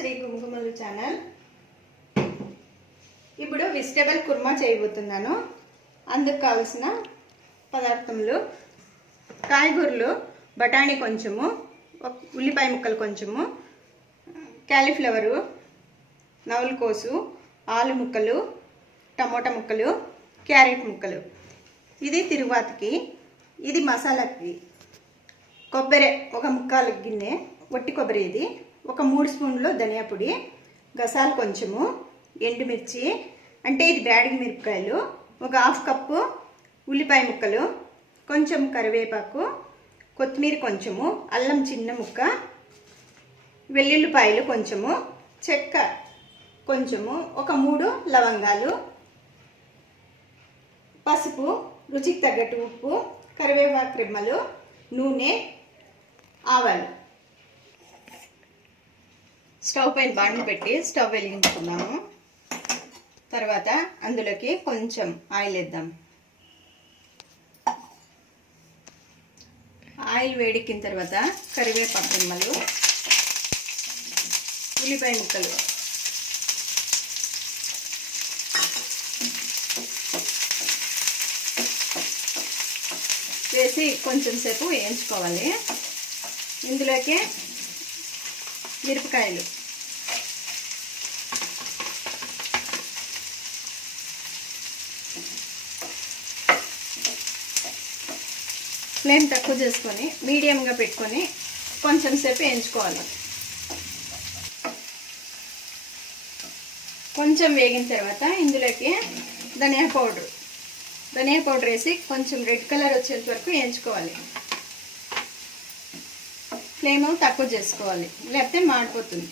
శ్రీ కుంకుమలు ఛానల్. ఇప్పుడు వెజిటబుల్ కుర్మా చేయబోతున్నాను. అందుకు కావాల్సిన పదార్థములు: కాయగూరలు, బఠానీ కొంచెము, ఉల్లిపాయ ముక్కలు కొంచెము, క్యాలీఫ్లవరు, నవలకోసు, ఆలు ముక్కలు, టమోటా ముక్కలు, క్యారెట్ ముక్కలు. ఇది తిరువాతికి. ఇది మసాలాకి. కొబ్బరి ఒక ముక్కాలు గిన్నె వట్టి కొబ్బరి. ఇది ఒక 3 స్పూన్లు ధనియా పొడి, గసాలు కొంచెము, ఎండుమిర్చి అంటే ఇది బ్యాడిగి మిరపకాయలు, ఒక 1/2 కప్పు ఉల్లిపాయ ముక్కలు, కొంచెం కరివేపాకు, కొత్తిమీర కొంచెము, అల్లం చిన్న ముక్క, వెల్లుల్లిపాయలు కొంచెము, చెక్క కొంచెము, ఒక 3 లవంగాలు, పసుపు, రుచికి తగ్గట్టు ఉప్పు, కరివేపాకు రెమ్మలు, నూనె, ఆవాలు. స్టవ్ పైన బాండ్లు పెట్టి స్టవ్ వెలిగించుకున్నాము. తర్వాత అందులోకి కొంచెం ఆయిల్ వేద్దాం. ఆయిల్ వేడెక్కిన తర్వాత కరివేపాకు రెమ్మలు, ఉల్లిపాయ ముక్కలు, వేసి కొంచెం సేపు వేయించుకోవాలి. ఇందులోకి మిరపకాయలు, ఫ్లేమ్ తక్కువ చేసుకొని మీడియంగా పెట్టుకొని కొంచెం సేపు వేయించుకోవాలి. కొంచెం వేగిన తర్వాత ఇందులోకి ధనియా పౌడర్ వేసి కొంచెం రెడ్ కలర్ వచ్చేంత వరకు వేయించుకోవాలి. ఫ్లేమ్ తక్కువ చేసుకోవాలి, లేకపోతే మాడిపోతుంది.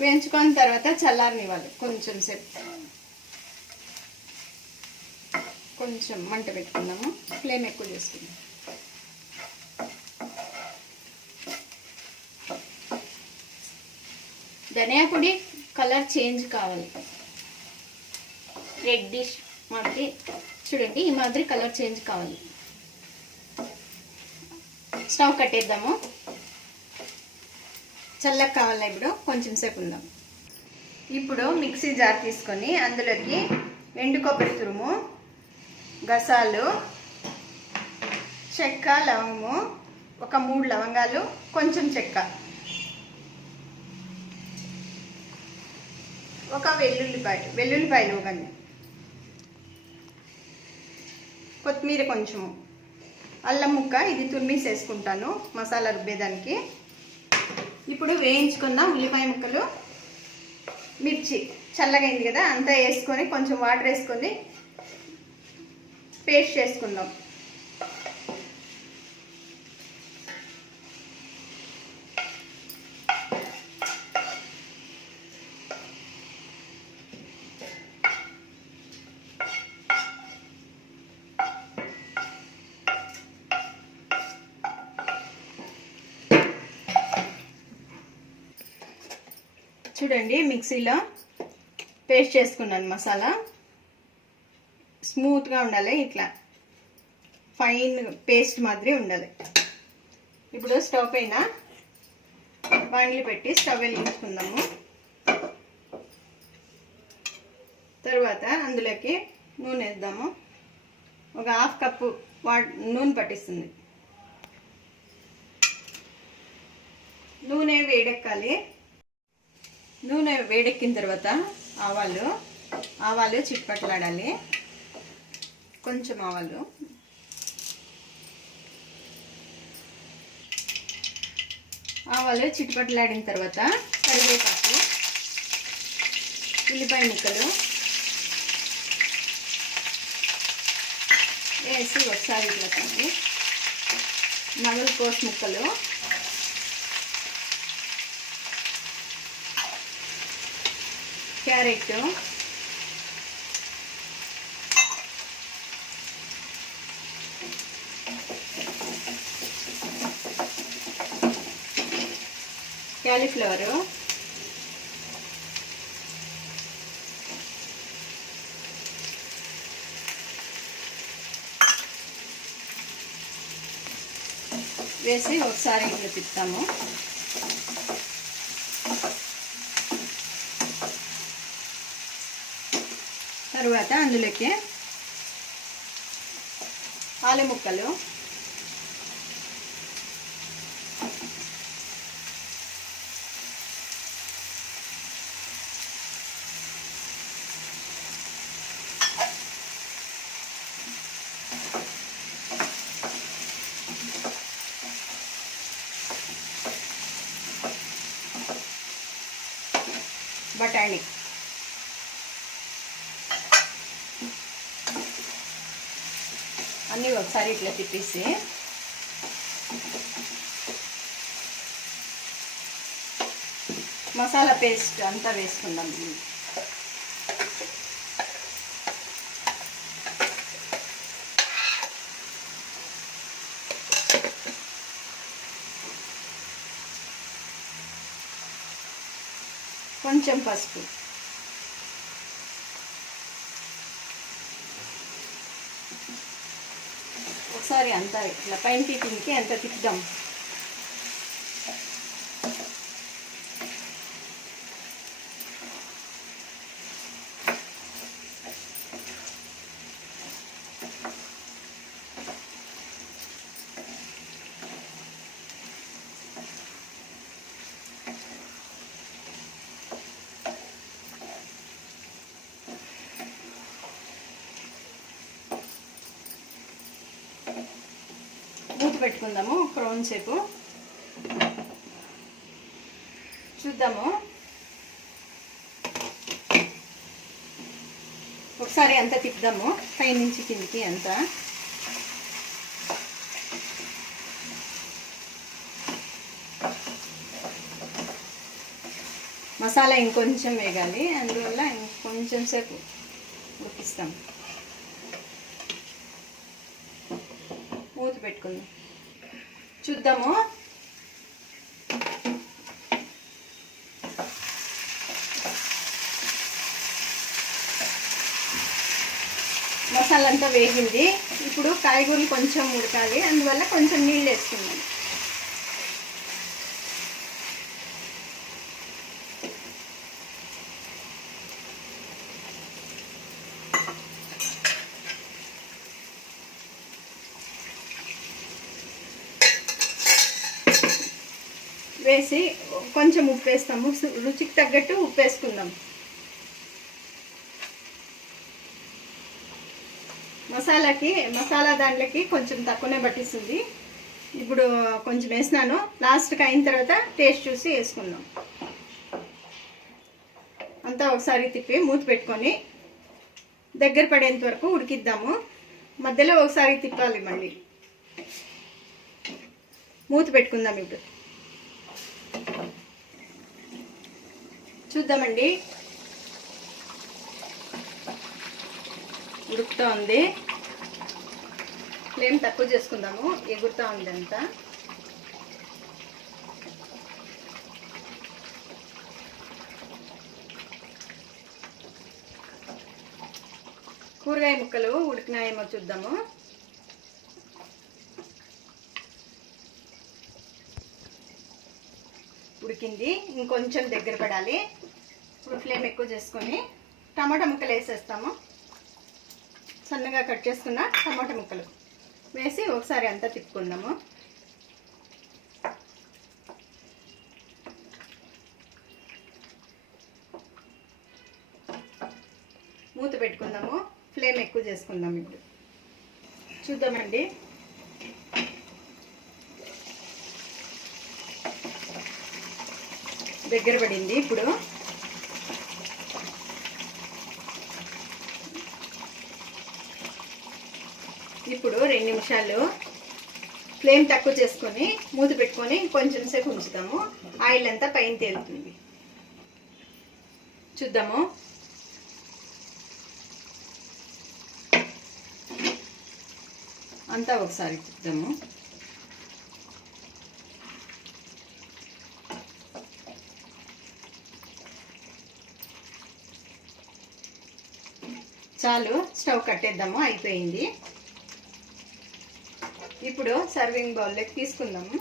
వేయించుకున్న తర్వాత చల్లారనివ్వాలి. కొంచెం సేపు కొంచెం మంట పెట్టుకుందాము. ఫ్లేమ్ ఎక్కువ చేసుకుందాం. ధనియా పొడి కలర్ చేంజ్ కావాలి. రెడ్డిష్ మాదిరి చూడండి, ఈ మాదిరి కలర్ చేంజ్ కావాలి. స్టవ్ కట్టేద్దాము. చల్లగా కావాలి. ఇప్పుడు కొంచెం సేపు ఉందాం. ఇప్పుడు మిక్సీ జార్ తీసుకొని అందులోకి ఎండు కొబ్బరి తురుము, గసాలు, చెక్క, లవంగము, ఒక 3 లవంగాలు, కొంచెం చెక్క, ఒక వెల్లుల్లిపాయలు ఒకటి, కొత్తిమీర కొంచెము, అల్లం ముక్క, ఇది తురిమేసి వేసుకుంటాను మసాలా రుబ్బేదానికి. ఇప్పుడు వేయించుకున్న ఉల్లిపాయ ముక్కలు, మిర్చి చల్లగైంది కదా, అంతా వేసుకొని కొంచెం వాటర్ వేసుకొని పేస్ట్ చేసుకుందాం. చూడండి, మిక్సీలో పేస్ట్ చేసుకున్నాను. మసాలా స్మూత్గా ఉండాలి, ఇట్లా ఫైన్ పేస్ట్ మాదిరి ఉండాలి. ఇప్పుడు స్టవ్ పైన బాండ్లు పెట్టి స్టవ్ వెలిగించుకుందాము. తర్వాత అందులోకి నూనె వేద్దాము. ఒక 1/2 కప్పు నూనె పట్టిస్తుంది. నూనె వేడెక్కాలి. నూనె వేడెక్కిన తర్వాత ఆవాలు చిట్పట్లాడాలి. కొంచెం ఆవాలు చిట్పట్లాడిన తర్వాత కరివేపాకు, ఉల్లిపాయ ముక్కలు వేసి ఒకసారి ఇట్లా కలిపి, నవలకోసు ముక్కలు, క్యారెట్, క్యాలీఫ్లవరు, వేసి ఒకసారి ఇట్లా తిప్పుతాము. తరువాత అందులోకి ఆలు ముక్కలు, బఠానీ, అన్నీ ఒకసారి ఇట్లా తిప్పేసి మసాలా పేస్ట్ అంతా వేసుకుందాం. కొంచెం పసుపు, ఒకసారి అంతా ఇట్లా పైనకి కిందకి అంత తిప్పుదాం. మూత పెట్టుకుందాము ఒక రౌండ్ సేపు. చూద్దాము. ఒకసారి అంతా తిప్పుదాము పైనుంచి కిందికి అంతా. మసాలా ఇంకొంచెం వేగాలి, అందువల్ల ఇంకొంచెం సేపు ఉడికిస్తాం. మూత పెట్టుకుందాం. చూద్దాము. మసాలా అంతా వేగింది. ఇప్పుడు కాయగూరలు కొంచెం ఉడకాలి, అందువల్ల కొంచెం నీళ్ళు వేసుకుందాం. వేసి కొంచెం ఉప్పు వేస్తాము, రుచికి తగ్గట్టు ఉప్పు వేసుకుందాం. మసాలా దాంట్లోకి కొంచెం తక్కువనే పట్టిస్తుంది. ఇప్పుడు కొంచెం వేసినాను, లాస్ట్కి అయిన తర్వాత టేస్ట్ చూసి వేసుకుందాం. అంతా ఒకసారి తిప్పి మూత పెట్టుకొని దగ్గర పడేంత వరకు ఉడికిద్దాము. మధ్యలో ఒకసారి తిప్పాలి, మళ్ళీ మూత పెట్టుకుందాం. ఇప్పుడు చూద్దామండి. ఉడుకుతూ ఉంది. ఫ్లేమ్ తక్కువ చేసుకుందాము, ఎగురుతూ ఉంది అంతా. కూరగాయ ముక్కలు ఉడికినాయేమో చూద్దాము. ఉడికింది, ఇంకొంచెం దగ్గర పడాలి. ఇప్పుడు ఫ్లేమ్ ఎక్కువ చేసుకొని టమాటా ముక్కలు వేసేస్తాము. సన్నగా కట్ చేసుకున్న టమాటా ముక్కలు వేసి ఒకసారి అంతా తిప్పుకుందాము. మూత పెట్టుకుందాము, ఫ్లేమ్ ఎక్కువ చేసుకుందాం. ఇప్పుడు చూద్దామండి. దగ్గర పడింది. ఇప్పుడు ఇప్పుడు 2 నిమిషాలు ఫ్లేమ్ తక్కువ చేసుకొని మూత పెట్టుకొని కొంచెం సేపు ఉంచుతాము. ఆయిల్ అంతా పైన తేలుతుంది. చూద్దాము. అంతా ఒకసారి చూద్దాము. చాలు, స్టవ్ కట్టేద్దాము. అయిపోయింది. ఇప్పుడు సర్వింగ్ బౌల్లోకి తీసుకుందాము.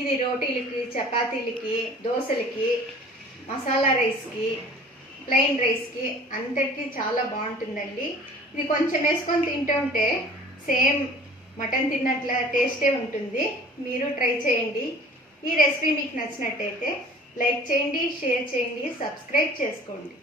ఇది రోటీలకి, చపాతీలకి, దోశలకి, మసాలా రైస్కి, ప్లెయిన్ రైస్కి అంతటికీ చాలా బాగుంటుందండి. ఇది కొంచెం వేసుకొని తింటుంటే సేమ్ మటన్ తిన్నట్ల టేస్టే ఉంటుంది. మీరు ట్రై చేయండి. ఈ రెసిపీ మీకు నచ్చినట్టయితే లైక్ చేయండి, షేర్ చేయండి, సబ్స్క్రైబ్ చేసుకోండి.